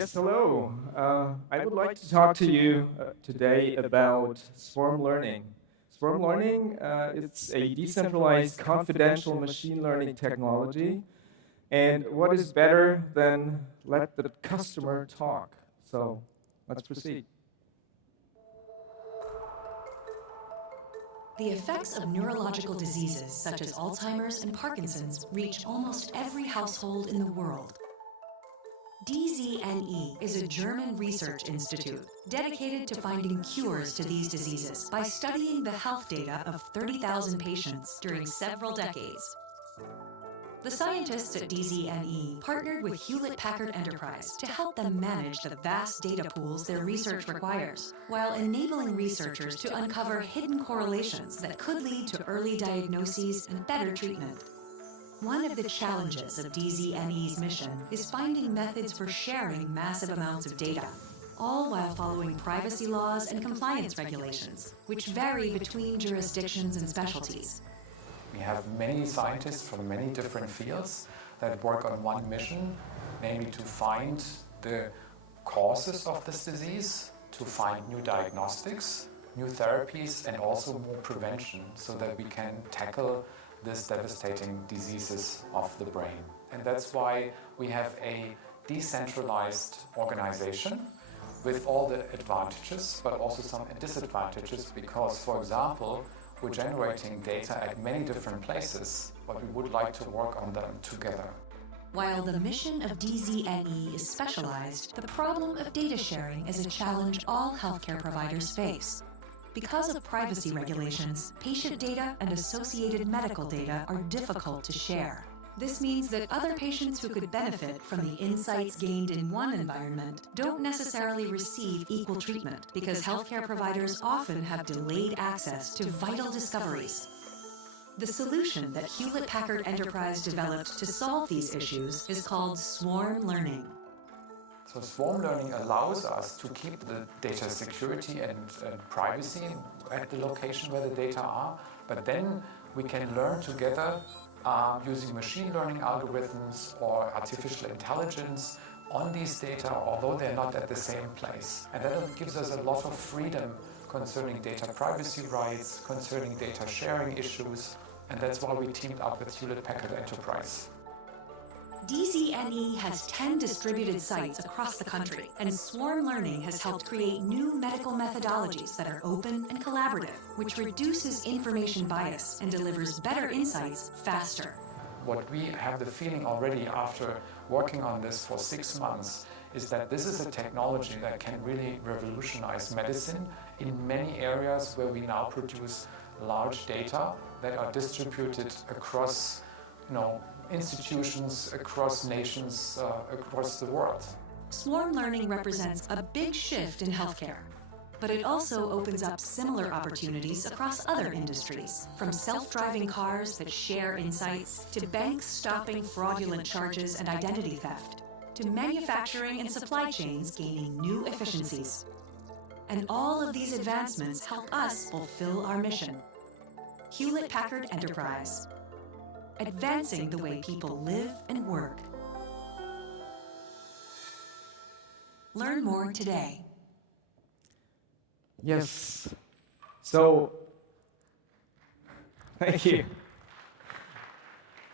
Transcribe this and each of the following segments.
Yes, hello. I would like to talk to you today about swarm learning. Swarm learning, it's a decentralized confidential machine learning technology. And what is better than let the customer talk? So let's proceed. The effects of neurological diseases such as Alzheimer's and Parkinson's reach almost every household in the world. DZNE is a German research institute dedicated to finding cures to these diseases by studying the health data of 30,000 patients during several decades. The scientists at DZNE partnered with Hewlett-Packard Enterprise to help them manage the vast data pools their research requires, while enabling researchers to uncover hidden correlations that could lead to early diagnoses and better treatment. One of the challenges of DZNE's mission is finding methods for sharing massive amounts of data, all while following privacy laws and compliance regulations, which vary between jurisdictions and specialties. We have many scientists from many different fields that work on one mission, namely to find the causes of this disease, to find new diagnostics, new therapies, and also more prevention so that we can tackle these devastating diseases of the brain. And that's why we have a decentralized organization with all the advantages, but also some disadvantages because, for example, we're generating data at many different places, but we would like to work on them together. While the mission of DZNE is specialized, the problem of data sharing is a challenge all healthcare providers face. Because of privacy regulations, patient data and associated medical data are difficult to share. This means that other patients who could benefit from the insights gained in one environment don't necessarily receive equal treatment because healthcare providers often have delayed access to vital discoveries. The solution that Hewlett-Packard Enterprise developed to solve these issues is called swarm learning. So swarm learning allows us to keep the data security and privacy at the location where the data are, but then we can learn together using machine learning algorithms or artificial intelligence on these data, although they're not at the same place. And that gives us a lot of freedom concerning data privacy rights, concerning data sharing issues, and that's why we teamed up with Hewlett-Packard Enterprise. DZNE has 10 distributed sites across the country, and swarm learning has helped create new medical methodologies that are open and collaborative, which reduces information bias and delivers better insights faster. What we have the feeling already after working on this for 6 months is that this is a technology that can really revolutionize medicine in many areas where we now produce large data that are distributed across, institutions, across nations, across the world. Swarm learning represents a big shift in healthcare, but it also opens up similar opportunities across other industries, from self-driving cars that share insights, to banks stopping fraudulent charges and identity theft, to manufacturing and supply chains gaining new efficiencies. And all of these advancements help us fulfill our mission. Hewlett-Packard Enterprise. Advancing the way people live and work. Learn more today. Yes. So, thank you.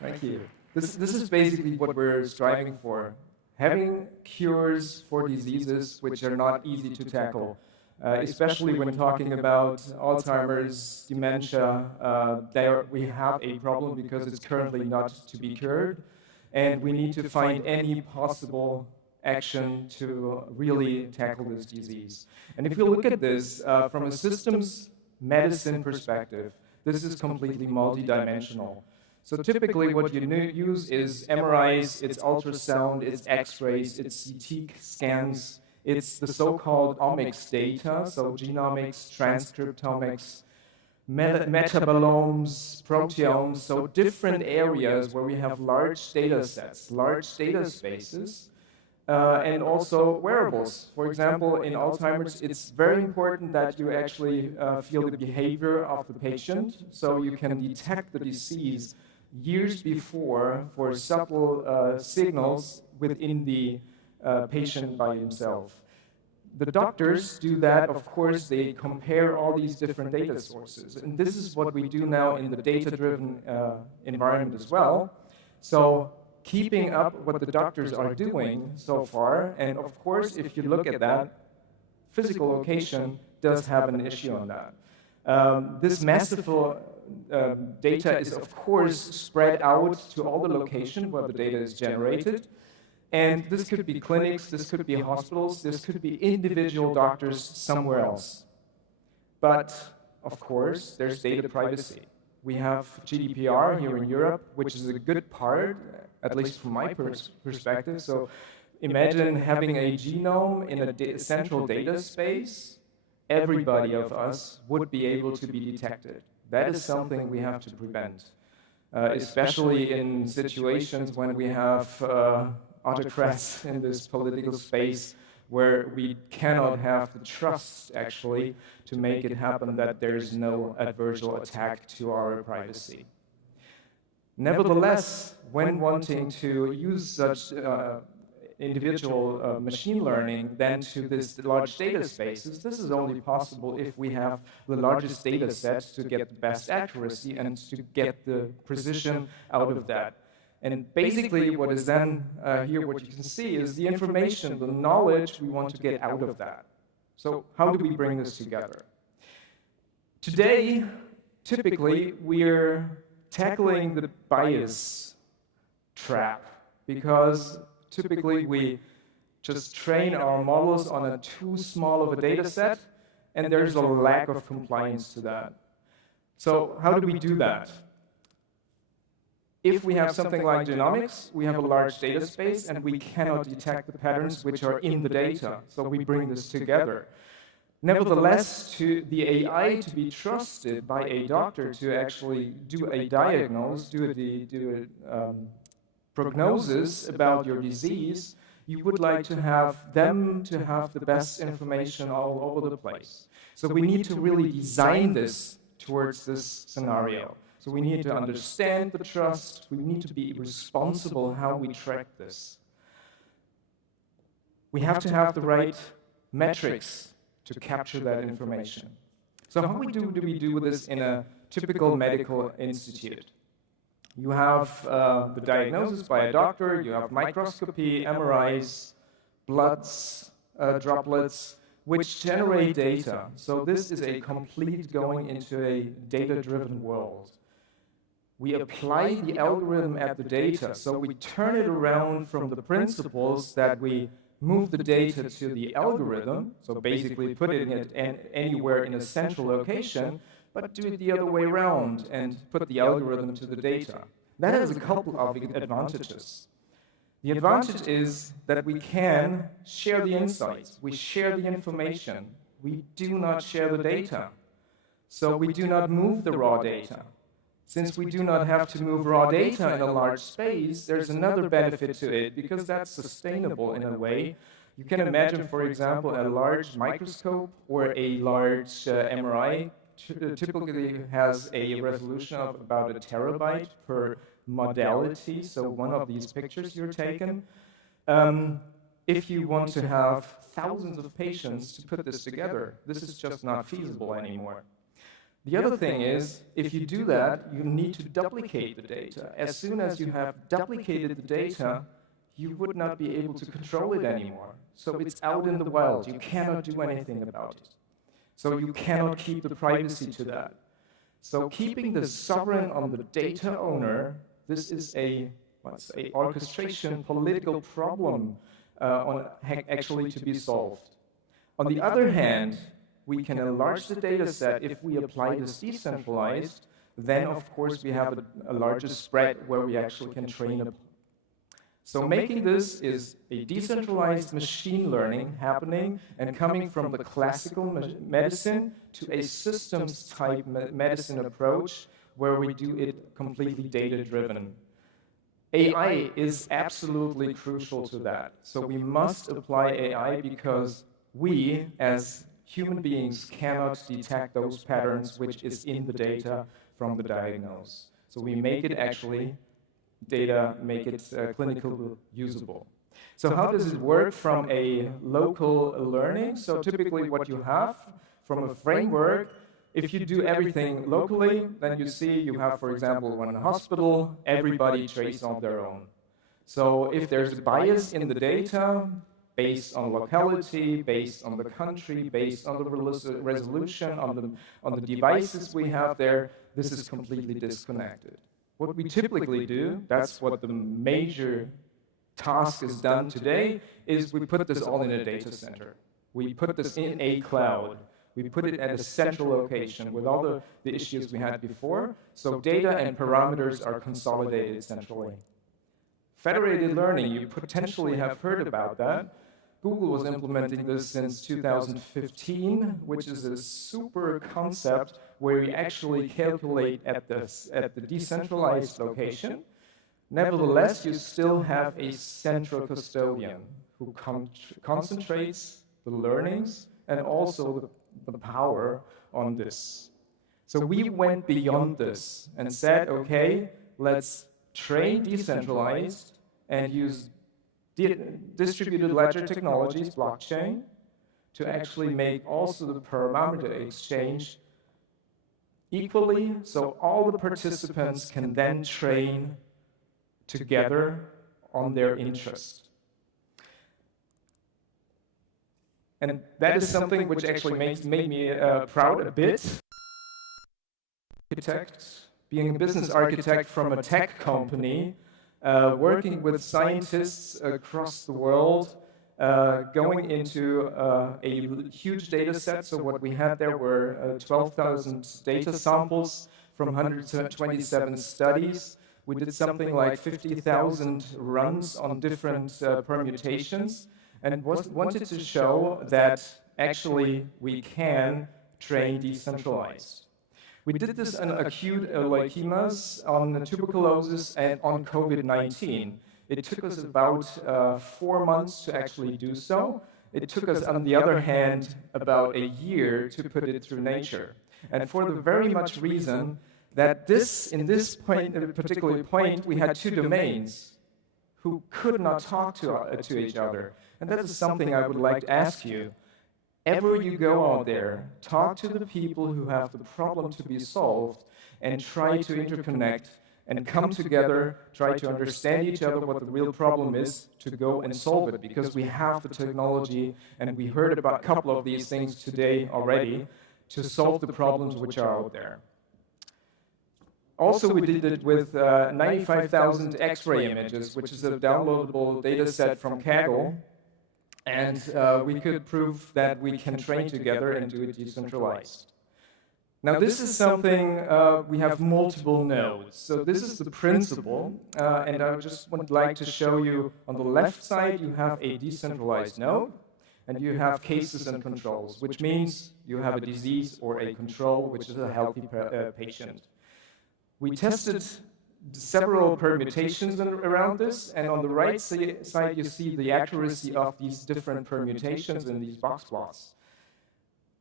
Thank you. This is basically what we're striving for. Having cures for diseases which are not easy to tackle. Especially when talking about Alzheimer's, dementia, there we have a problem because it's currently not to be cured, and we need to find any possible action to really tackle this disease. And if you look at this from a systems medicine perspective, this is completely multidimensional. So typically what you use is MRIs, it's ultrasound, it's X-rays, it's CT scans. It's the so-called omics data, so genomics, transcriptomics, metabolomes, proteomes, so different areas where we have large data sets, large data spaces, and also wearables. For example, in Alzheimer's, it's very important that you actually feel the behavior of the patient, so you can detect the disease years before for subtle signals within the patient by himself. The doctors do that, of course, they compare all these different data sources. And this is what we do now in the data-driven environment as well. So keeping up what the doctors are doing so far, and of course, if you look at that, physical location does have an issue on that. This massive data is, of course, spread out to all the locations where the data is generated. And this could be clinics, this could be hospitals, this could be individual doctors somewhere else. But, of course, there's data privacy. We have GDPR here in Europe, which is a good part, at least from my perspective. So imagine having a genome in a central data space. Everybody of us would be able to be detected. That is something we have to prevent, especially in situations when we have autocrats in this political space where we cannot have the trust, actually, to make it happen that there is no adversarial attack to our privacy. Nevertheless, when wanting to use such individual machine learning then to this large data spaces, this is only possible if we have the largest data sets to get the best accuracy and to get the precision out of that. And basically what is then here, what you can see is the information, the knowledge we want to get out of that. So how do we bring this together? Today, typically, we're tackling the bias trap because typically we just train our models on a too small of a data set, and there's a lack of compliance to that. So how do we do that? If we have something like genomics, we have a large data space, and we cannot detect the patterns which are in the data, so we bring this together. Nevertheless, to the AI to be trusted by a doctor to actually do a diagnosis, do a prognosis about your disease, you would like to have them to have the best information all over the place. So we need to really design this towards this scenario. So we need to understand the trust, we need to be responsible how we track this. We have to have the right metrics to capture that information. So how do we do this in a typical medical institute? You have the diagnosis by a doctor, you have microscopy, MRIs, bloods, droplets, which generate data. So this is a complete going into a data-driven world. We apply the algorithm at the data, so we turn it around from the principles that we move the data to the algorithm, so basically putting it anywhere in a central location, but do it the other way around and put the algorithm to the data. That has a couple of advantages. The advantage is that we can share the insights, we share the information, we do not share the data. So we do not move the raw data. Since we do not have to move raw data in a large space, there's another benefit to it, because that's sustainable in a way. You can imagine, for example, a large microscope or a large MRI typically has a resolution of about a terabyte per modality, so one of these pictures you're taken. If you want to have thousands of patients to put this together, this is just not feasible anymore. The other thing is, if you do that, you need to duplicate the data. As soon as you have duplicated the data, you would not be able to control it anymore. So it's out in the wild. You cannot do anything about it. So you cannot keep the privacy to that. So keeping the sovereign on the data owner, this is a orchestration political problem actually to be solved. On the other hand, we can enlarge the data set if we apply this decentralized, then of course we have a larger spread where we actually can train upon. So making this is a decentralized machine learning happening and coming from the classical medicine to a systems type medicine approach where we do it completely data-driven. AI is absolutely crucial to that. So we must apply AI because we, as human beings, cannot detect those patterns which is in the data from the diagnosis. So we make it actually data, make it clinical usable. So how does it work from a local learning? So typically what you have from a framework, if you do everything locally, then you see you have, for example, one hospital, everybody traces on their own. So if there's a bias in the data, based on locality, based on the country, based on the resolution, on the devices we have there, this is completely disconnected. What we typically do, that's what the major task is done today, is we put this all in a data center. We put this in a cloud. We put it at a central location with all the issues we had before, so data and parameters are consolidated centrally. Federated learning, you potentially have heard about that. Google was implementing this since 2015, which is a super concept where we actually calculate at the decentralized location. Nevertheless, you still have a central custodian who concentrates the learnings and also the power on this. So we went beyond this and said, okay, let's train decentralized and use distributed ledger technologies, blockchain, to actually make also the parameter exchange equally, so all the participants can then train together on their interest. And that is something which actually made me proud a bit. Being a business architect from a tech company, working with scientists across the world, going into a huge data set. So what we had there were 12,000 data samples from 127 studies. We did something like 50,000 runs on different permutations and wanted to show that actually we can train decentralized. We did this on acute leukemas, on tuberculosis, and on COVID-19. It took us about 4 months to actually do so. It took us, on the other hand, about a year to put it through nature. And for the very much reason that in this particular point, we had two domains who could not talk to each other. And that is something I would like to ask you. Ever you go out there, talk to the people who have the problem to be solved and try to interconnect and come together, try to understand each other what the real problem is to go and solve it, because we have the technology, and we heard about a couple of these things today already, to solve the problems which are out there. Also, we did it with 95,000 X-ray images, which is a downloadable data set from Kaggle. And we could prove that we can train together and do it decentralized. Now, this is something, we have multiple nodes. So this is the principle, and I just would like to show you on the left side, you have a decentralized node, and you have cases and controls, which means you have a disease or a control, which is a healthy patient. We tested several permutations around this, and on the right side you see the accuracy of these different permutations in these box plots.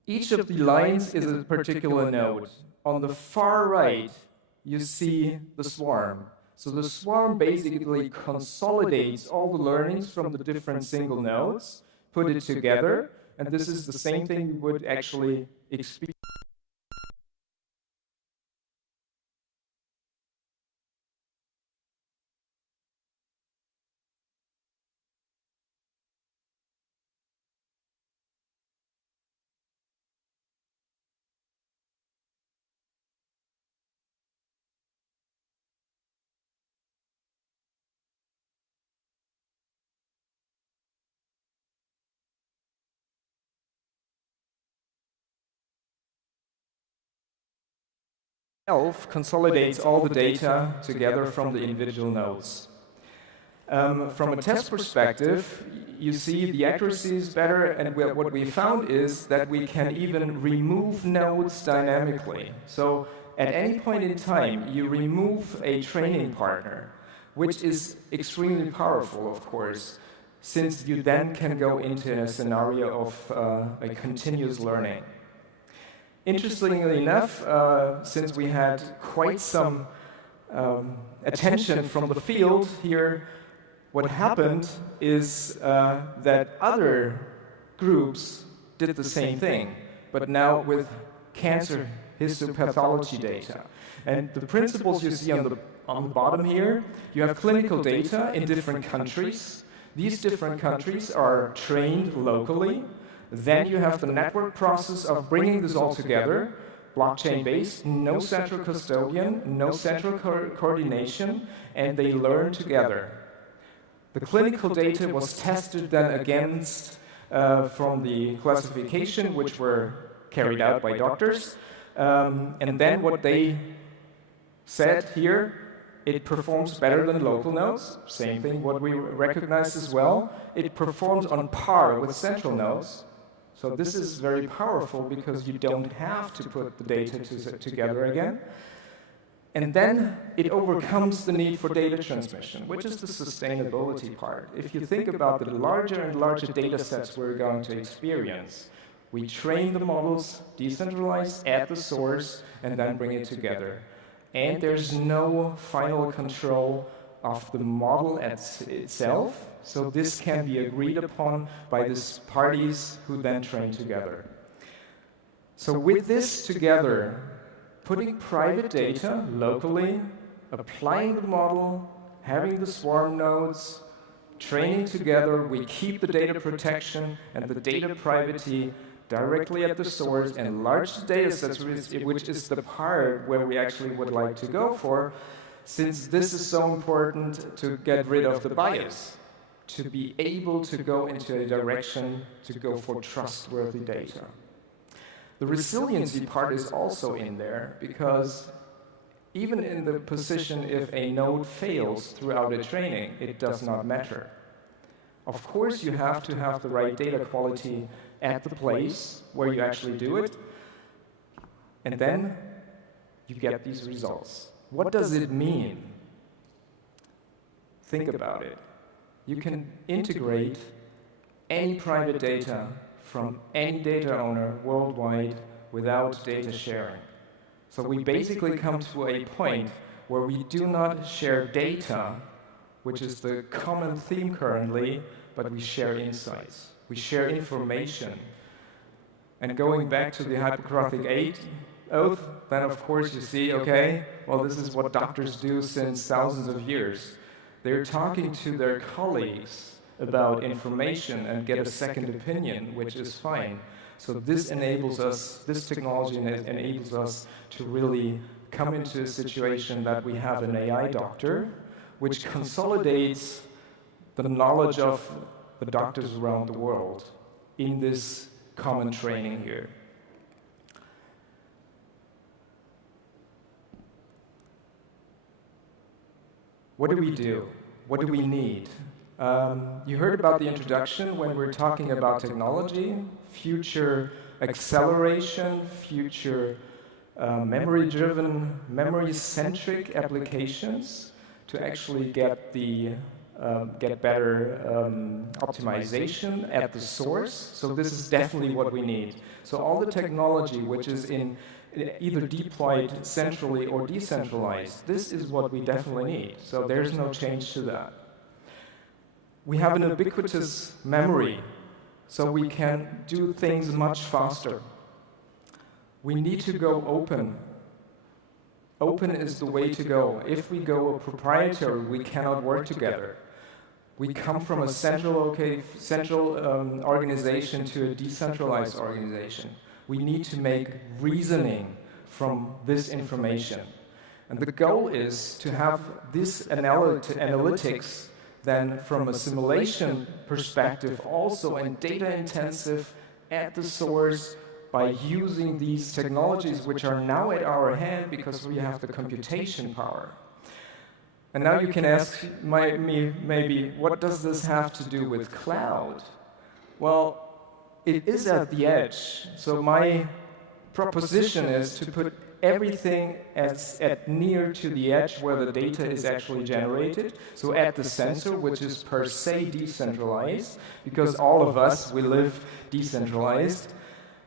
Each of the lines is a particular node. On the far right, you see the swarm. So the swarm basically consolidates all the learnings from the different single nodes, put it together, and this is the same thing we would actually experience. Consolidates all the data together from the individual nodes. From a test perspective, you see the accuracy is better, and what we found is that we can even remove nodes dynamically. So at any point in time, you remove a training partner, which is extremely powerful, of course, since you then can go into a scenario of a continuous learning. Interestingly enough, since we had quite some attention from the field here, What happened is that other groups did the same thing, but now with cancer histopathology data. And the principles you see on the bottom here, you have clinical data in different countries. These different countries are trained locally. Then you have the network process of bringing this all together, blockchain-based, no central custodian, no central coordination, and they learn together. The clinical data was tested then against from the classification, which were carried out by doctors. And then what they said here, it performs better than local nodes. Same thing, what we recognize as well. It performs on par with central nodes. So this is very powerful because you don't have to put the data together again. And then it overcomes the need for data transmission, which is the sustainability part. If you think about the larger and larger data sets we're going to experience, we train the models, decentralized at the source, and then bring it together. And there's no final control of the model itself, so this can be agreed upon by these parties who then train together. So with this together, putting private data locally, applying the model, having the swarm nodes, training together, we keep the data protection and the data privacy directly at the source, and large data sets, which is the part where we actually would like to go for, since this is so important to get rid of the bias, to be able to go into a direction to go for trustworthy data. The resiliency part is also in there, because even in the position if a node fails throughout a training, it does not matter. Of course, you have to have the right data quality at the place where you actually do it, and then you get these results. What does it mean? Think about it. You can integrate any private data from any data owner worldwide without data sharing. So we basically come to a point where we do not share data, which is the common theme currently, but we share insights. We share information. And going back to the Hippocratic Oath, then of course you see, okay, well, this is what doctors do since thousands of years. They're talking to their colleagues about information and get a second opinion, which is fine. So this enables us, this technology enables us to really come into a situation that we have an AI doctor, which consolidates the knowledge of the doctors around the world in this common training here. What do we do? What do we need? You heard about the introduction when we're talking about technology, future acceleration, future memory-driven, memory-centric applications to actually get better optimization at the source. So this is definitely what we need. So all the technology which is in either deployed centrally or decentralized, this is what we definitely need. So there's no change to that. We have an ubiquitous memory, so we can do things much faster. We need to go open. Open is the way to go. If we go proprietary, we cannot work together. We come from a central organization to a decentralized organization. We need to make reasoning from this information. And the goal is to have this analytics then from a simulation perspective also in data intensive at the source by using these technologies which are now at our hand because we have the computation power. And now you can ask me maybe, what does this have to do with cloud? Well, it is at the edge. So my proposition is to put everything at near to the edge where the data is actually generated. So at the sensor, which is per se decentralized, because all of us, we live decentralized.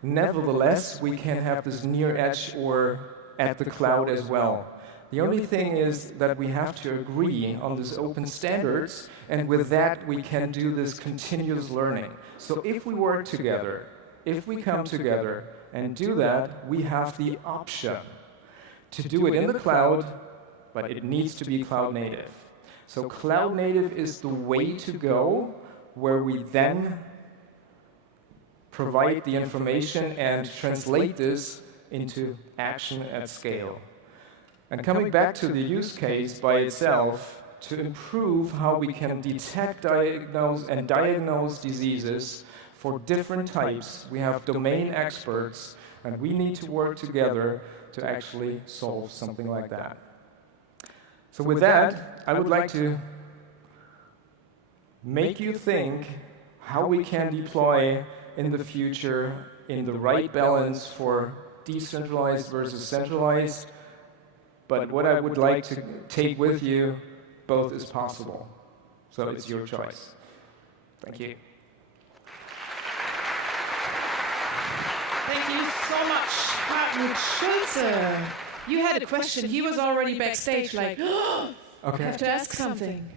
Nevertheless, we can have this near edge or at the cloud as well. The only thing is that we have to agree on these open standards, and with that we can do this continuous learning. So if we work together, if we come together and do that, we have the option to do it in the cloud, but it needs to be cloud native. So cloud native is the way to go, where we then provide the information and translate this into action at scale. And coming back to the use case by itself, to improve how we can detect, diagnose diseases for different types, we have domain experts, and we need to work together to actually solve something like that. So with that, I would like to make you think how we can deploy in the future in the right balance for decentralized versus centralized. But what I would like to take with you, both is possible. So it's your choice. Thank you. Thank you so much, Hartmut Schultze. You had a question. He was already backstage like, oh, Okay. I have to ask something.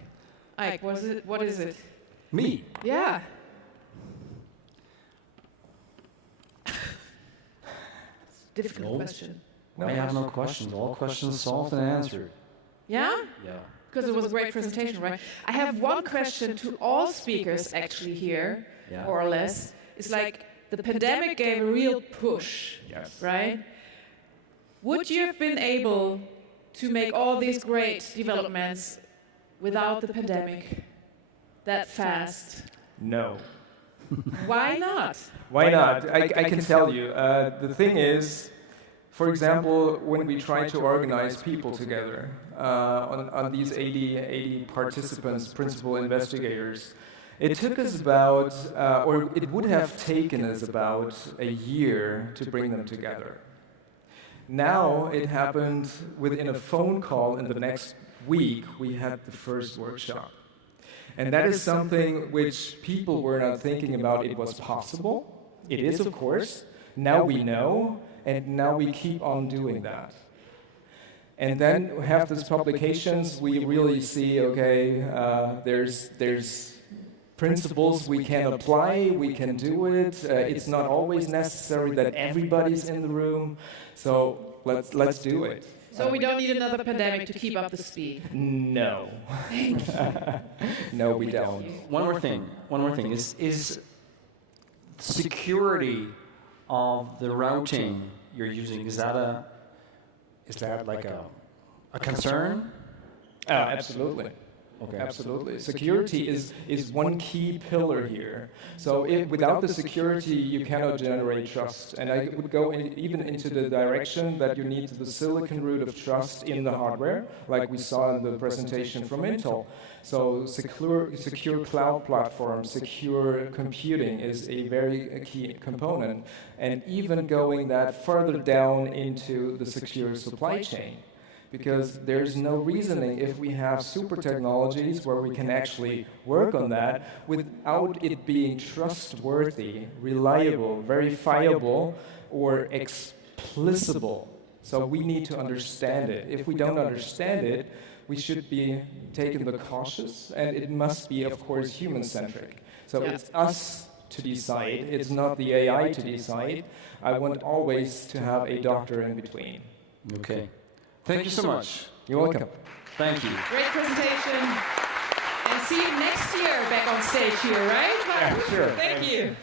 Ike, what is it? Me? Yeah. Difficult question. No, I have no questions. All questions solved and answered. Yeah? Yeah. Because it was a great presentation, right? I have one question to all speakers actually here, Yeah. more or less. It's like the pandemic gave a real push, Yes. right? Would you have been able to make all these great developments without the pandemic that fast? No. Why not? Why not? I can tell you. The thing is, for example, when we try to organize people together on these 80 participants, principal investigators, it took us about, or it would have taken us about a year to bring them together. Now it happened within a phone call. In the next week, we had the first workshop. And that is something which people were not thinking about it was possible. It is, of course. Now we know, and now we keep on doing that. And then we have these publications, we really see, okay, there's principles we can apply, we can do it. It's not always necessary that everybody's in the room, so let's do it. So we don't need another pandemic to keep up the speed. No. No, we don't. One more thing. Is security of the routing you're using, is that like a concern? Absolutely. Okay. Absolutely. Security is one key pillar here. So without the security, you cannot generate trust. And I would go even into the direction that you need the silicon root of trust in the hardware, like we saw in the presentation from Intel. So secure cloud platform, secure computing is a very key component. And even going that further down into the secure supply chain. Because there's no reasoning if we have super technologies where we can actually work on that without it being trustworthy, reliable, verifiable, or explicable. So we need to understand it. If we don't understand it, we should be taking the cautious, and it must be, of course, human-centric. So it's us to decide. It's not the AI to decide. I want always to have a doctor in between. Okay. Thank you so much. You're welcome. Thank you. Great presentation. And see you next year back on stage here, right? Yeah, sure. Thank you.